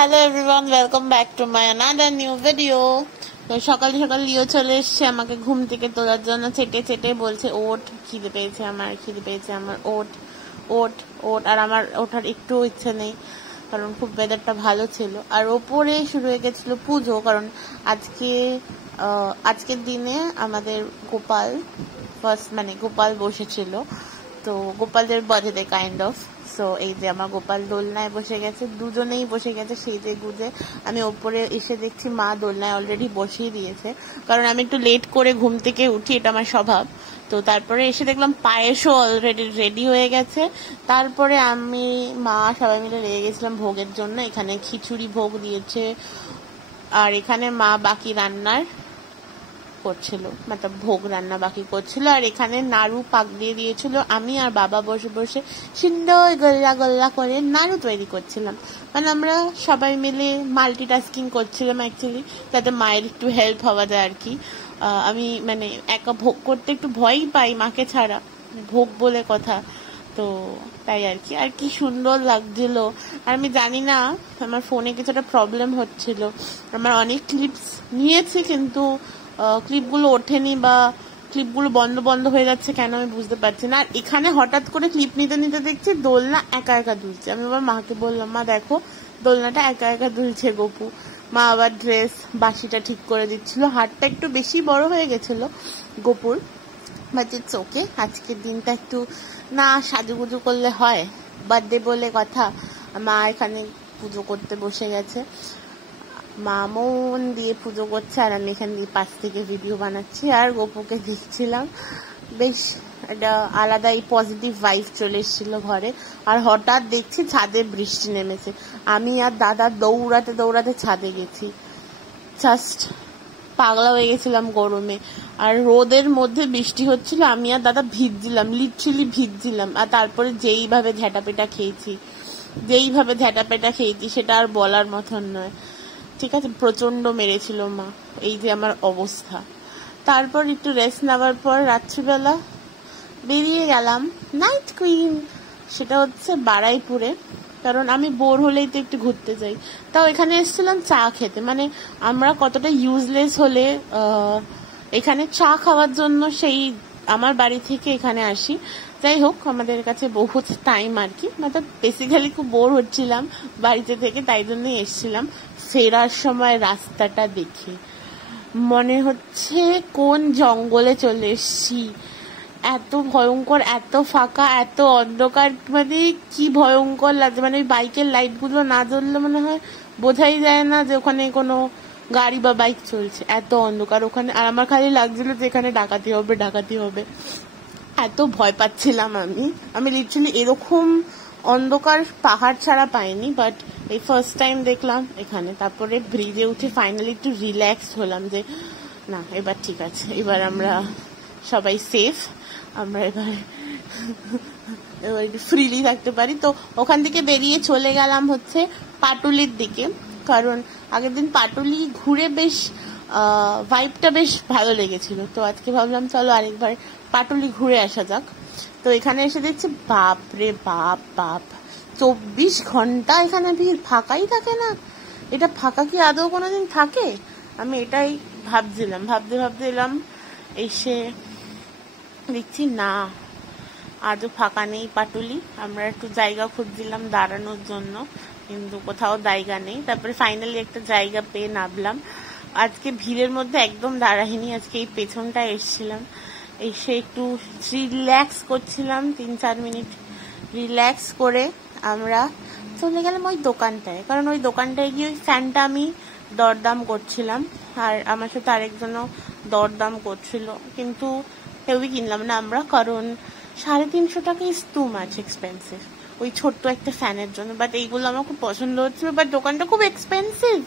Hello everyone, welcome back to my another new video. তো সকাল সকাল লিও চলে এসছে আমাকে ঘুম থেকে তোলার জন্য, চেটে চেটে বলছে ওঠ, খিদে পেয়েছে আমার, ওঠ ওঠ ওঠ। আর আমার ওঠার একটু ইচ্ছে নেই, কারণ খুব ওয়েদারটা ভালো ছিল। আর ওপরে শুরু হয়ে গেছিল পুজো, কারণ আজকের দিনে আমাদের গোপাল গোপাল বসেছিল, তো গোপালদের বার্থডে কাইন্ড অফ। সো এই যে আমার গোপাল দোলনায় বসে গেছে, দুজনেই বসে গেছে সেজে গুজে। আমি ওপরে এসে দেখছি মা দোলনায় অলরেডি বসিয়ে দিয়েছে, কারণ আমি একটু লেট করে ঘুম থেকে উঠি, এটা আমার স্বভাব। তো তারপরে এসে দেখলাম পায়েসও অলরেডি রেডি হয়ে গেছে। তারপরে আমি মা সবাই মিলে লেগে গেছিলাম ভোগের জন্য। এখানে খিচুড়ি ভোগ দিয়েছে, আর এখানে মা বাকি রান্নার করছিল, ভোগ রান্না বাকি করছিল। আর এখানে নাড়ু পাক দিয়ে দিয়েছিল, আমি আর বাবা বসে বসে সুন্দর গোল্লা গোল্লা করে নাড়ু তৈরি করছিলাম। আমরা সবাই মিলে মাল্টিটাস্কিং করছিলাম অ্যাকচুয়ালি, যাতে মায়ের একটু হেল্প হওয়া যায় আর কি। আমি একা ভোগ করতে একটু ভয়ই পাই, মাকে ছাড়া, ভোগ বলে কথা। তো তাই আর কি। আর কি সুন্দর লাগছিল। আর আমি জানি না, আমার ফোনে কিছুটা প্রবলেম হচ্ছিল, আমার অনেক ক্লিপস নিয়েছি কিন্তু ক্লিপগুলো ওঠেনি, বা ক্লিপগুলো বন্ধ হয়ে যাচ্ছে কেন আমি বুঝতে পারছি না। আর এখানে হঠাৎ করে ক্লিপ নিতে নিতে দেখছি দোলনা একা একা দুলছে। আমি আবার মাকে বললাম, মা দেখো দোলনাটা একা একা দুলছে গপু। মা আবার ড্রেস বাসিটা ঠিক করে দিচ্ছিল, হাতটা একটু বেশি বড় হয়ে গেছিল গপুর, বাট ইটস ওকে। আজকের দিনটা একটু না সাজুগুজু করলে হয়, বার্থডে বলে কথা। মা এখানে পুজো করতে বসে গেছে, মা মন দিয়ে পুজো করছে, আর আমি এখান দিয়ে পাশ থেকে ভিডিও বানাচ্ছি আর গপুকে দেখছিলাম। বেশ একটা আলাদাই পজিটিভ ভাইব চলে এসেছিল ঘরে। আর হঠাৎ দেখছি ছাদে বৃষ্টি নেমেছে, আমি আর দাদা দৌড়াতে দৌড়াতে ছাদে গেছি। জাস্ট পাগলা হয়ে গেছিলাম গরমে, আর রোদের মধ্যে বৃষ্টি হচ্ছিল, আমি আর দাদা ভিজছিলাম, লিটারালি ভিজছিলাম। আর তারপরে যেইভাবে ঝ্যাটাপেটা খেয়েছি সেটা আর বলার মতন নয়, ঠিক আছে। প্রচন্ড মেরেছিল মা, এই যে আমার অবস্থা। তারপর একটু রেস্ট নেওয়ার পর রাত্রিবেলা বেরিয়ে গেলাম নাইট কুইন, সেটা হচ্ছে বারাইপুরে। কারণ আমি বোর হলেই তো একটু ঘুরতে যাই, তাও এখানে এসেছিলাম চা খেতে। আমরা কতটা ইউজলেস হলে এখানে চা খাওয়ার জন্য সেই আমার বাড়ি থেকে এখানে আসি। যাই হোক, আমাদের কাছে বহুত টাইম আর কি, বেসিক্যালি খুব বোর হচ্ছিলাম বাড়িতে থেকে, তাই জন্যই এসছিলাম। ফেরার সময় রাস্তাটা দেখে মনে হচ্ছে কোন জঙ্গলে চলে এসছি। এত ভয়ঙ্কর, এত ফাঁকা, এত অন্ধকার, কি ভয়ঙ্কর লাগছে। ওই বাইকের লাইট গুলো না জ্বললে মনে হয় বোঝাই যায় না যে ওখানে কোনো গাড়ি বা বাইক চলছে, এত অন্ধকার ওখানে। আর আমার খালি লাগছিল যে এখানে ডাকাতি হবে। এত ভয় পাচ্ছিলাম আমি লিটারালি এরকম অন্ধকার পাহাড় ছাড়া পাইনি, বাট এই ফার্স্ট টাইম দেখলাম এখানে। তারপরে ব্রিজে উঠে ফাইনালি একটু রিল্যাক্স হলাম যে না, এবার ঠিক আছে, এবার আমরা সবাই সেফ, আমরা এবার একটু ফ্রিলি থাকতে পারি। তো ওখান থেকে বেরিয়ে চলে গেলাম হচ্ছে পাটুলির দিকে, কারণ আগের দিন পাটুলি ঘুরে বেশ ভাইবটা বেশ ভালো লেগেছিল। তো আজকে ভাবলাম চলো আরেকবার পাটুলি ঘুরে আসা যাক। তো এখানে এসে দেখছি বাপ রে বাপ 24 ঘন্টা এখানে ভিড়, ফাঁকাই থাকে না। এটা ফাঁকা কি আদৌ কোনোদিন থাকে? আমি এটাই ভাবতে এলাম, এসে দেখছি না, আজও ফাঁকা নেই পাটুলি। আমরা একটু জায়গা খুঁজছিলাম দাঁড়ানোর জন্য, কিন্তু কোথাও জায়গা নেই। তারপরে ফাইনালি একটা জায়গা পেয়ে নামলাম। আজকে ভিড়ের মধ্যে একদম দাঁড়াইনি, আজকে এই পেছনটা এসেছিলাম, এসে একটু রিল্যাক্স করছিলাম। 3-4 মিনিট রিল্যাক্স করে আমরা চলে গেলাম ওই দোকানটায়, কারণ ওই দোকানটায় গিয়ে ওই ফ্যানটা আমি দরদাম করছিলাম, আর আমার সাথে আরেকজনও দরদাম করছিল, কিন্তু হেভি কিনলাম না আমরা, কারণ 350 টাকা ইজ টু মাচ এক্সপেন্সিভ ওই ছোট্ট একটা ফ্যানের জন্য। বাট এইগুলো আমার খুব পছন্দ হচ্ছিল, বাট দোকানটা খুব এক্সপেন্সিভ,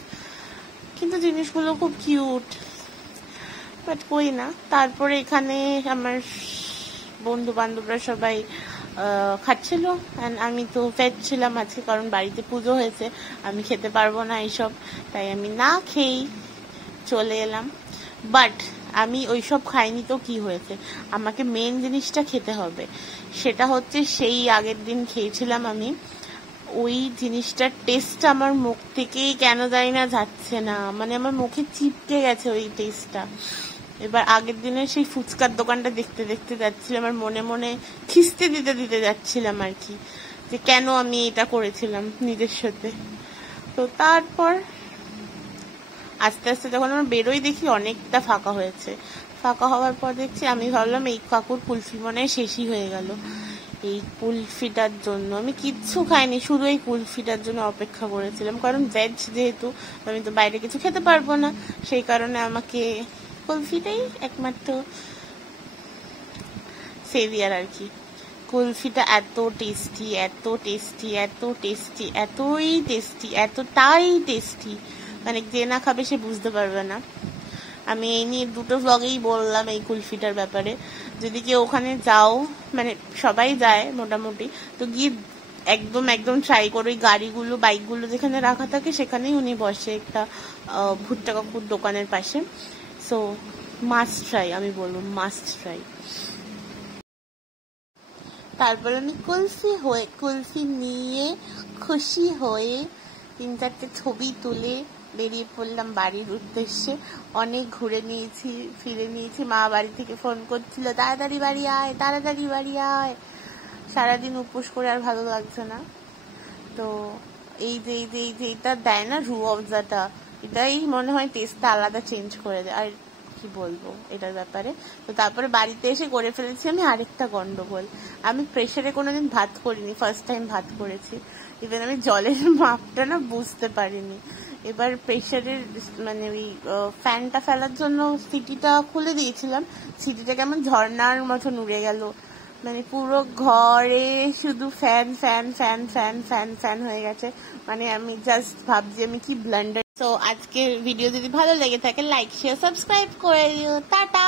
কিন্তু জিনিসগুলো খুব কিউট, বাট কই না। তারপরে এখানে আমার বন্ধু বান্ধবরা সবাই খাচ্ছিল, আমি তো ফেট ছিলাম আজকে, কারণ বাড়িতে পুজো হয়েছে, আমি খেতে পারবো না এইসব, তাই আমি না খেয়েই চলে এলাম। বাট আমি ওইসব খাইনি তো কি হয়েছে, আমাকে মেন জিনিসটা খেতে হবে, সেটা হচ্ছে সেই আগের দিন খেয়েছিলাম আমি ওই জিনিসটার টেস্ট আমার মুখ থেকেই কেন জানি না যাচ্ছে না, মানে আমার মুখে চিপকে গেছে ওই টেস্টটা। এবার আগের দিনে সেই ফুচকার দোকানটা দেখতে দেখতে যাচ্ছিলাম, আমার মনে মনে খিস্তে দিতে দিতে যাচ্ছিলাম আর কি, যে কেন আমি এটা করেছিলাম নিজের সাথে। তো তারপর আস্তে আস্তে যখন আমরা বেরোই দেখি অনেকটা ফাঁকা হয়েছে। ফাঁকা হওয়ার পর দেখছি, আমি ভাবলাম এই কাকুর কুলফি মনে হয় শেষই হয়ে গেল। এই কুলফিটার জন্য আমি কিচ্ছু খাইনি, শুধু এই কুলফিটার জন্য অপেক্ষা করেছিলাম, কারণ ভেজ যেহেতু আমি তো বাইরে কিছু খেতে পারবো না, সেই কারণে আমাকে কুলফিটাই একমাত্র সেভিয়ার আর কি। কুলফিটা এত টেস্টি, এত টেস্টি, এত টেস্টি, এতই টেস্টি, এতটাই টেস্টি, মানে যে না খাবে সে বুঝতে পারবে না। আমি এই নিয়ে দুটো ব্লগেই বললাম এই কুলফিটার ব্যাপারে। যদি কেউ ওখানে যাও, মানে সবাই যায় মোটামুটি, তো গিয়ে একদম একদম ট্রাই করো। ওই গাড়িগুলো বাইকগুলো যেখানে রাখা থাকে সেখানেই উনি বসে, একটা ভুট্টা কাকুর দোকানের পাশে। সো মাস্ট ট্রাই, আমি বলবো মাস্ট ট্রাই। তারপর আমি কুলফি নিয়ে খুশি হয়ে 3-4টে ছবি তুলে বেরিয়ে পড়লাম বাড়ির উদ্দেশ্যে। অনেক ঘুরে নিয়েছি, ফিরে নিয়েছি। মা বাড়ি থেকে ফোন করছিল, তাড়াতাড়ি বাড়ি আয়, তাড়াতাড়ি বাড়ি আয়। সারাদিন উপোস করে আর ভালো লাগছে না। তো এই যে এটা দেয় না রু অফজাটা, এটাই মনে হয় টেস্টটা আলাদা চেঞ্জ করে দেয়। আর কি বলবো এটার ব্যাপারে। তো তারপরে বাড়িতে এসে করে ফেলেছি আমি আরেকটা গন্ডগোল। আমি প্রেসারে কোনোদিন ভাত করিনি, ফার্স্ট টাইম ভাত করেছি। ইভেন আমি জলের মাপটা না বুঝতে পারিনি। এবার প্রেসারের মানে ওই ফ্যানটা ফেলার জন্য সিটিটা খুলে দিয়েছিলাম, সিটিটা কেমন ঝর্ণার মতন উড়ে গেল, মানে পুরো ঘরে শুধু fan fan fan fan fan fan হয়ে গেছে। মানে আমি জাস্ট ভাবছি আমি কি ব্লান্ডার। তো আজকের ভিডিও যদি ভালো লেগে থাকে লাইক শেয়ার সাবস্ক্রাইব করে দিও। টাটা।